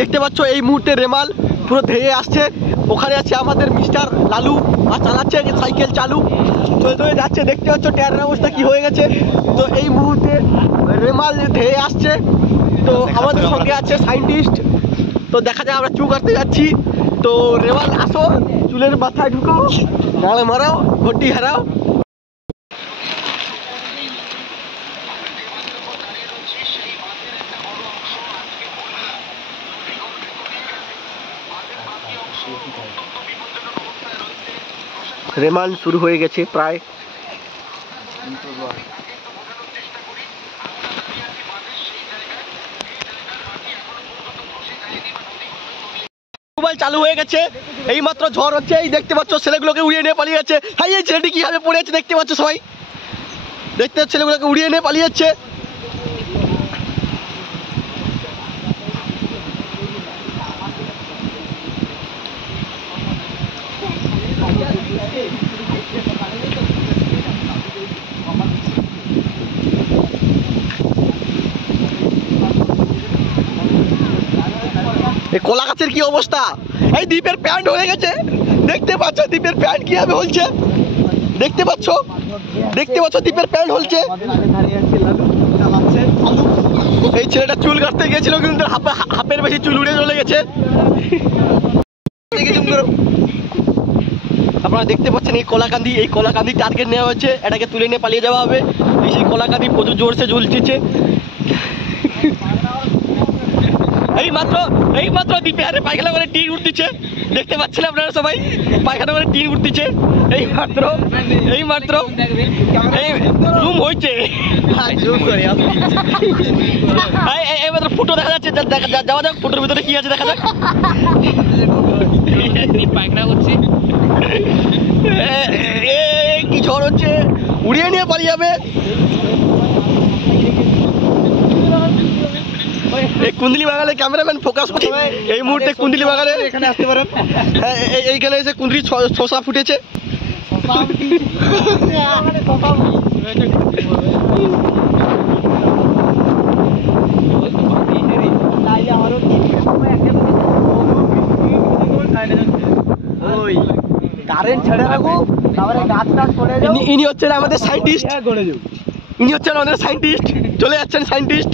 দেখতে পাচ্ছ এই মুহূর্তে রেমাল পুরো ধেয়ে আসছে। ওখানে আছে আমাদের মিস্টার লালু আর চালাচ্ছে সাইকেল চালু চলে চলে যাচ্ছে। দেখতে পাচ্ছ টায়ারের অবস্থা কি হয়ে গেছে। তো এই মুহূর্তে রেমাল ধেয়ে আসছে। তো আমাদের সঙ্গে আছে সায়েন্টিস্ট। তো দেখা যায় আমরা চুল কাটতে যাচ্ছি। তো রেমাল আসো, চুলের মাথায় ঢুকো, গালে মারাও, ঘটি হারাও। রেমান শুরু হয়ে গেছে প্রায়। মোবাইল চালু হয়ে গেছে, এই মাত্র ঝড় হচ্ছে। এই দেখতে পাচ্ছ ছেলেগুলোকে উড়িয়ে নিয়ে পালিয়ে যাচ্ছে। হাই, এই ছেলেটি কিভাবে পড়ে যাচ্ছে দেখতে পাচ্ছ সবাই। দেখতে পাচ্ছ ছেলেগুলোকে উড়িয়ে নিয়ে পালিয়ে যাচ্ছে। এই কলা গাছের কি অবস্থা। এই দ্বীপের প্যান্ট হয়ে গেছে, দেখতে পাচ্ছ দ্বীপের প্যান্ট কিভাবে হলছে। দেখতে পাচ্ছ দ্বীপের প্যান্ট হলছে। এই ছেলেটা চুল কাটতে গেছিল কিন্তু হাফের বেশি চুল উড়ে চলে গেছে। আপনারা দেখতে পাচ্ছেন এই কলাকান্দি টার্গেট নেওয়া হয়েছে। এটাকে তুলে নিয়ে পালিয়ে যাওয়া হবে। এই সেই কলাকান্দি প্রচুর জোরসে ঝুলছে। এই মাত্র দ্বীপে হারে পায়খানা করে টিন উঠতেছে। দেখতে পাচ্ছেন আপনারা সবাই, পায়খানা করে টিন উঠতেছে। এই মাত্র এই জুম হয়েছে। এই মাত্র ফুটো দেখা যাচ্ছে। যাওয়া যাক, ফুটোর ভিতরে কি আছে দেখা যাক। পায়খানা করছে, কি ঝড় হচ্ছে, উড়িয়ে নিয়ে পালিয়ে যাবে। এই কুন্দলি বাগানে ক্যামেরাম্যান ফোকাস করছে। এই মুহূর্তে কুন্দলি বাগানে এখানে আসতে পারেন। হ্যাঁ, এইখানে এসে কুন্দলি শসা ফুটেছে। কারেন্ট ছেড়ে রাখো, তারপরে গাছ পড়ে যাবে। ইনি হচ্ছেন আমাদের সায়েন্টিস্ট। চলে যাচ্ছেন সায়েন্টিস্ট।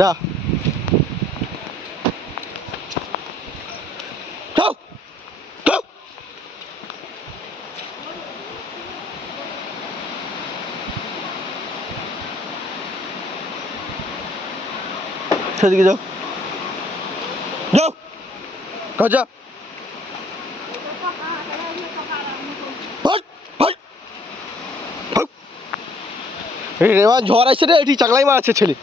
যা সেদিকে যাও কাজা। রেওয়াজ ঝড় আসছে রে, এটি চাকলাই মারাচ্ছে ছেলে।